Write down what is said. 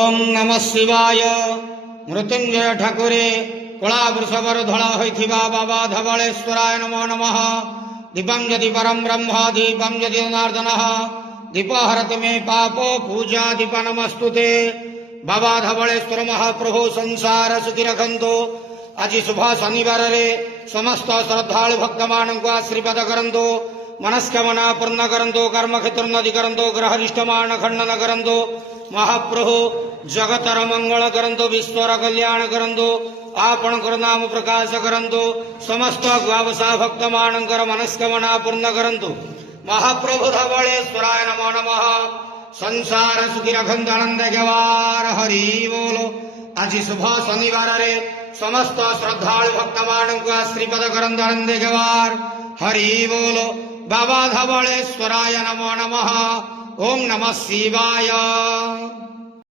ओम नमः शिवाय। मृत्युंजय ठाकुरे कला वृषभर धड़ा होइथिबा बाबा धवलेश्वराय नमो नमः। दीपं यदि परम ब्रह्म दीपं यदि जनार्दनः दीपहरति मे पापो पूजा दीप नमस्तुते। बाबा धवलेश्वर महाप्रभु संसार सुखी रखंतु। आज शुभ शनिवार रे समस्त श्रद्धालु भक्त मानक आशीर्वाद करंतु। मनस्कामना पूर्ण करंतु। कर्म क्षेत्र नदी करंतु। ग्रहरिष्ट मान खंडन करंतु। महाप्रभु जगतर मंगल करंतु। विश्वर कल्याण करंतु। आपणकर नाम प्रकाश करंतु। समस्त द्वादशा भक्त मानकर मनस्कामना पूर्ण करंतु। महाप्रभु धवलेश्वराय नमो नमः। संसार सुखी रखंतु। आनंद गवार हरि बोलो। आज शुभ शनिवार रे समस्त श्रद्धालु भक्त मानक आशीर्वाद करंतु। आनंद गवार हरि बोलो। बाबा धवलेश्वराय नमो नमः। ओम नमः शिवाय।